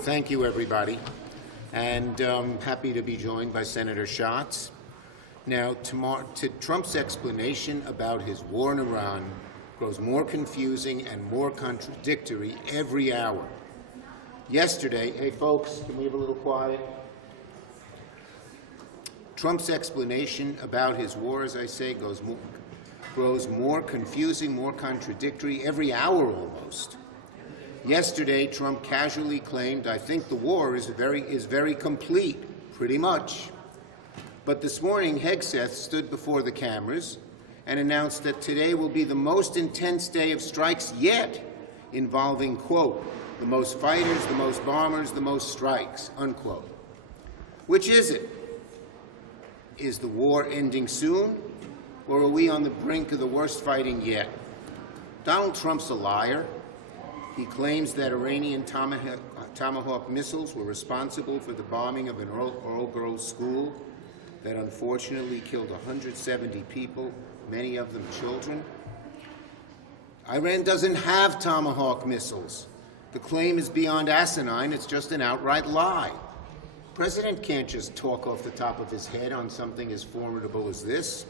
Thank you, everybody. And happy to be joined by Senator Schatz. Now, Trump's explanation about his war in Iran grows more confusing and more contradictory every hour. Yesterday, hey folks, can we have a little quiet? Trump's explanation about his war, as I say, grows more confusing, more contradictory every hour almost. Yesterday, Trump casually claimed, I think the war is very complete, pretty much. But this morning, Hegseth stood before the cameras and announced that today will be the most intense day of strikes yet, involving, quote, the most fighters, the most bombers, the most strikes, unquote. Which is it? Is the war ending soon, or are we on the brink of the worst fighting yet? Donald Trump's a liar. He claims that Iranian Tomahawk missiles were responsible for the bombing of an all girls school that unfortunately killed 170 people, many of them children. Iran doesn't have Tomahawk missiles. The claim is beyond asinine. It's just an outright lie. The president can't just talk off the top of his head on something as formidable as this.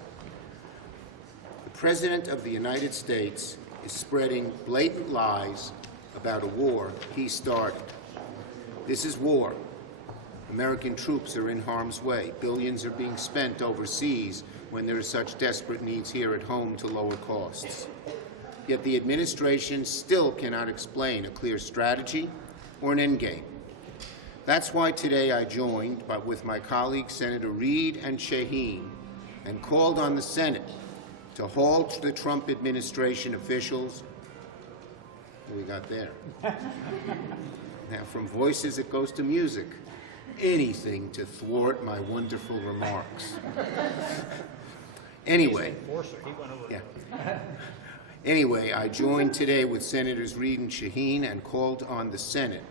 The President of the United States is spreading blatant lies about a war he started. This is war. American troops are in harm's way. Billions are being spent overseas when there are such desperate needs here at home to lower costs. Yet the administration still cannot explain a clear strategy or an endgame. That's why today I joined with my colleagues Senator Reid and Shaheen and called on the Senate to halt the Trump administration officials. What we got there? Now, from voices, it goes to music. Anything to thwart my wonderful remarks. Anyway, I joined today with Senators Reid and Shaheen and called on the Senate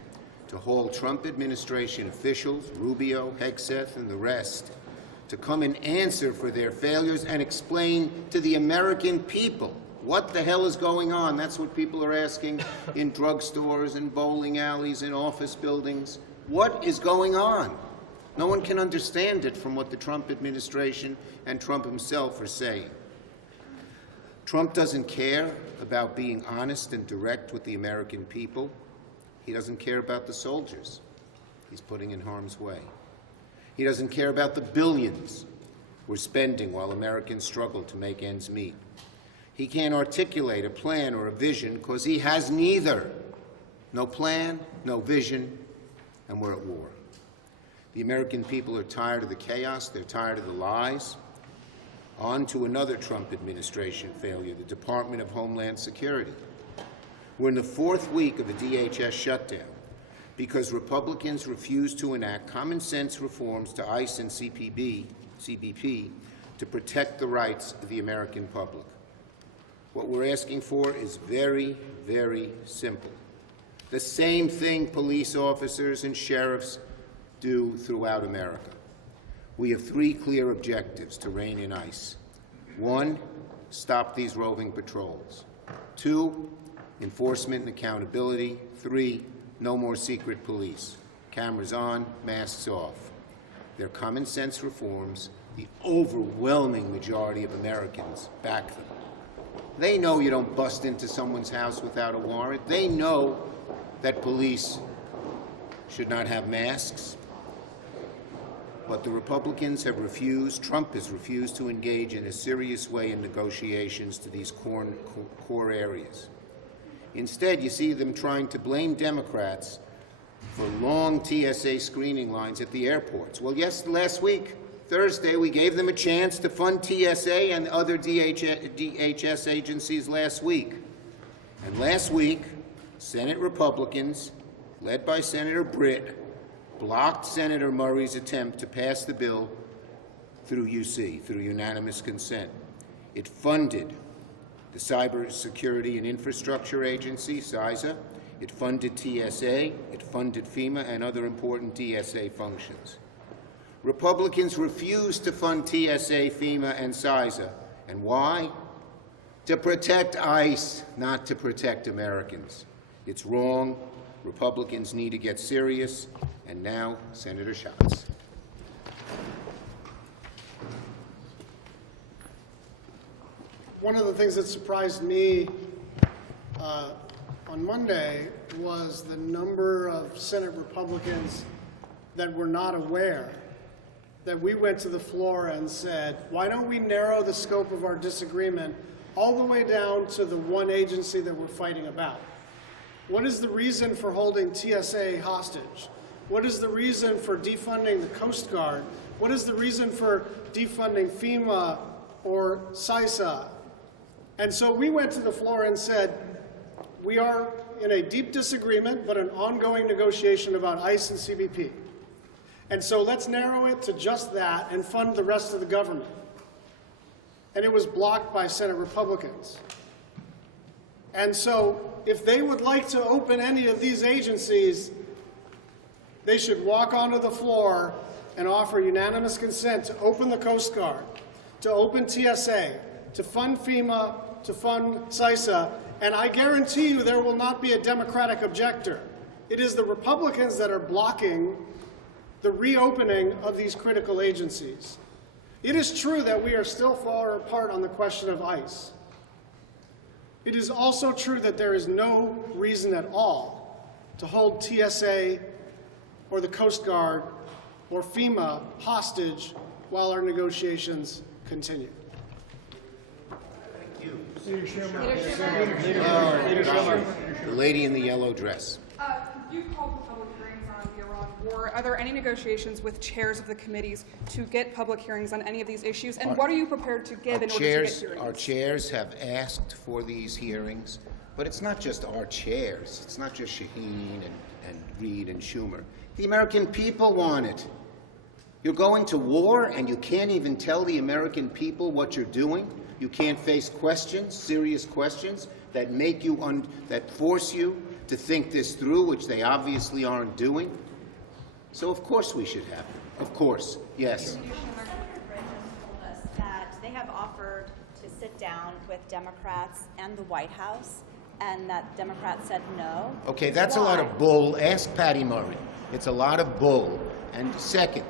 to hold Trump administration officials, Rubio, Hegseth, and the rest, to come and answer for their failures and explain to the American people what the hell is going on. That's what people are asking in drugstores and bowling alleys and office buildings. What is going on? No one can understand it from what the Trump administration and Trump himself are saying. Trump doesn't care about being honest and direct with the American people. He doesn't care about the soldiers he's putting in harm's way. He doesn't care about the billions we're spending while Americans struggle to make ends meet. He can't articulate a plan or a vision because he has neither. No plan, no vision, and we're at war. The American people are tired of the chaos. They're tired of the lies. On to another Trump administration failure, the Department of Homeland Security. We're in the fourth week of a DHS shutdown because Republicans refuse to enact common-sense reforms to ICE and CBP to protect the rights of the American public. What we're asking for is very, very simple. The same thing police officers and sheriffs do throughout America. We have three clear objectives to rein in ICE. 1, stop these roving patrols. 2, enforcement and accountability. 3, no more secret police. Cameras on, masks off. They're common sense reforms. The overwhelming majority of Americans back them. They know you don't bust into someone's house without a warrant. They know that police should not have masks. But the Republicans have refused, Trump has refused to engage in a serious way in negotiations to these core areas. Instead, you see them trying to blame Democrats for long TSA screening lines at the airports. Well, yes, last week, Thursday, we gave them a chance to fund TSA and other DHS agencies last week. And last week, Senate Republicans, led by Senator Britt, blocked Senator Murray's attempt to pass the bill through UC, through unanimous consent. It funded the Cybersecurity and Infrastructure Agency, CISA. It funded TSA. It funded FEMA and other important DSA functions. Republicans refused to fund TSA, FEMA, and CISA. And why? To protect ICE, not to protect Americans. It's wrong, Republicans need to get serious. And now, Senator Schatz. One of the things that surprised me on Monday was the number of Senate Republicans that were not aware that we went to the floor and said, why don't we narrow the scope of our disagreement all the way down to the one agency that we're fighting about? What is the reason for holding TSA hostage? What is the reason for defunding the Coast Guard? What is the reason for defunding FEMA or CISA? And so we went to the floor and said, we are in a deep disagreement, but an ongoing negotiation about ICE and CBP. And so let's narrow it to just that and fund the rest of the government. And it was blocked by Senate Republicans. And so if they would like to open any of these agencies, they should walk onto the floor and offer unanimous consent to open the Coast Guard, to open TSA, to fund FEMA, to fund CISA, and I guarantee you there will not be a Democratic objector. It is the Republicans that are blocking the reopening of these critical agencies. It is true that we are still far apart on the question of ICE. It is also true that there is no reason at all to hold TSA or the Coast Guard or FEMA hostage while our negotiations continue. Leader Schumer. The lady in the yellow dress. You called for public hearings on the Iran war. Are there any negotiations with chairs of the committees to get public hearings on any of these issues? And what are you prepared to give in order to get hearings? Our chairs have asked for these hearings, but it's not just our chairs. It's not just Shaheen and Reid and Schumer. The American people want it. You're going to war and you can't even tell the American people what you're doing. You can't face questions, serious questions, that make you, that force you to think this through, which they obviously aren't doing. So of course we should have it. Of course, yes. Senator Bridges told us that they have offered to sit down with Democrats and the White House, and that Democrats said no. Okay, that's a lot of bull. Ask Patty Murray. It's a lot of bull. And second,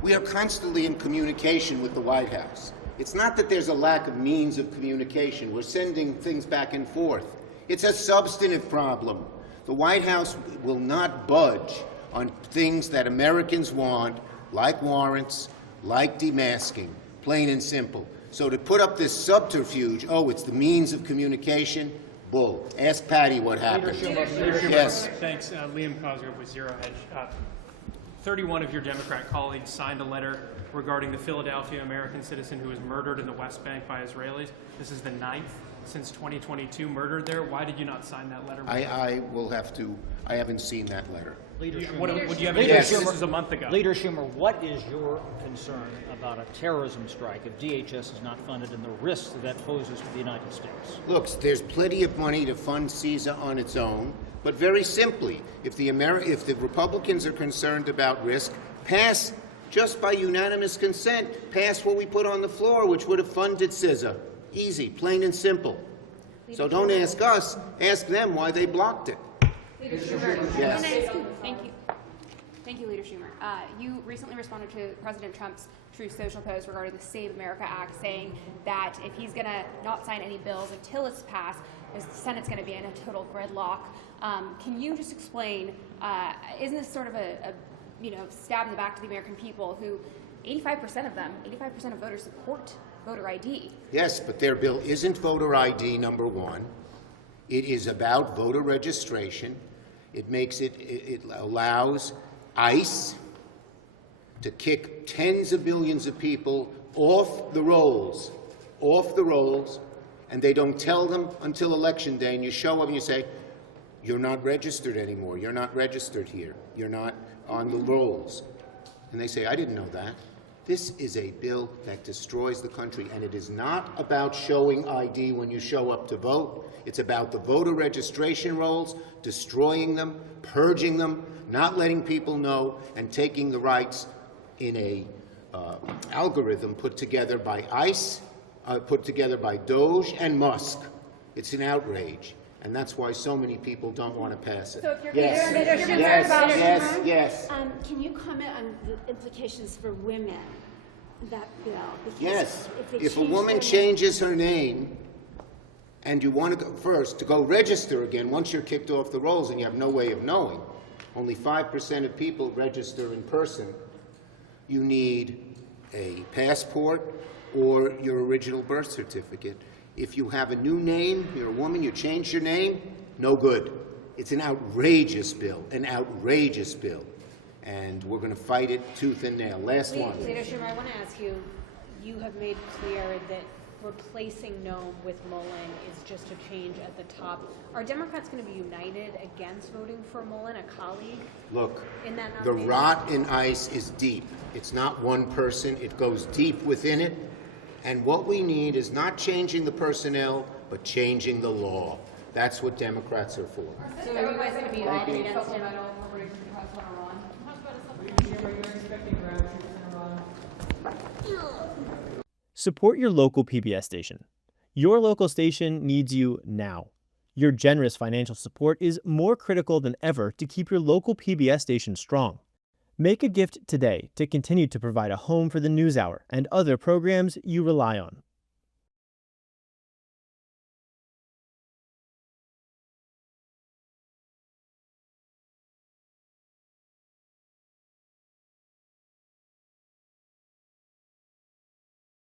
we are constantly in communication with the White House. It's not that there's a lack of means of communication. We're sending things back and forth. It's a substantive problem. The White House will not budge on things that Americans want, like warrants, like demasking, plain and simple. So to put up this subterfuge, oh, it's the means of communication, bull. Ask Patty what happened. Leader Schumer. Yes. Thanks. Liam Cosgrove with Zero Hedge. 31 of your Democrat colleagues signed a letter regarding the Philadelphia American citizen who was murdered in the West Bank by Israelis. This is the 9th since 2022 murdered there. Why did you not sign that letter? I will have to. I haven't seen that letter. Would you have any this is a month ago. Leader Schumer, what is your concern about a terrorism strike if DHS is not funded and the risks that poses to the United States? Look, there's plenty of money to fund CISA on its own, but very simply, if the Republicans are concerned about risk, pass, just by unanimous consent, pass what we put on the floor, which would have funded CISA. Easy, plain and simple. So don't ask us, ask them why they blocked it. Leader Schumer. Yes. Thank you. Thank you, Leader Schumer. You recently responded to President Trump's Truth Social post regarding the Save America Act, saying that if he's going to not sign any bills until it's passed, the Senate's going to be in a total gridlock. Can you just explain, isn't this sort of a stab in the back to the American people who 85% of voters support voter ID? Yes, but their bill isn't voter ID, number one. It is about voter registration. It allows ICE to kick tens of millions of people off the rolls, and they don't tell them until Election Day, and you show up and you say, you're not registered anymore, you're not registered here, you're not on the rolls. And they say, I didn't know that. This is a bill that destroys the country, and it is not about showing ID when you show up to vote. It's about the voter registration rolls, destroying them, purging them, not letting people know, and taking the rights in a algorithm put together by ICE, put together by DOJ and Musk. It's an outrage. And that's why so many people don't want to pass it. So if you're Yes, concerned- if you're yes, concerned about- yes, yes. Can you comment on the implications for women, that bill? Because Yes, they if a change woman their name- changes her name and you want to go first, to go register again, once you're kicked off the rolls and you have no way of knowing, only 5% of people register in person, you need a passport or your original birth certificate. If you have a new name, you're a woman, you change your name, no good. It's an outrageous bill, an outrageous bill. And we're going to fight it tooth and nail. Last one. Leader Schumer, I want to ask you, you have made clear that replacing Nome with Mullen is just a change at the top. Are Democrats going to be united against voting for Mullen, a colleague? Look, In that the nomination? rot in ICE is deep. It's not one person, it goes deep within it. And what we need is not changing the personnel, but changing the law. That's what Democrats are for. So are you guys going to be united against him? Support your local PBS station. Your local station needs you now. Your generous financial support is more critical than ever to keep your local PBS station strong. Make a gift today to continue to provide a home for the NewsHour and other programs you rely on.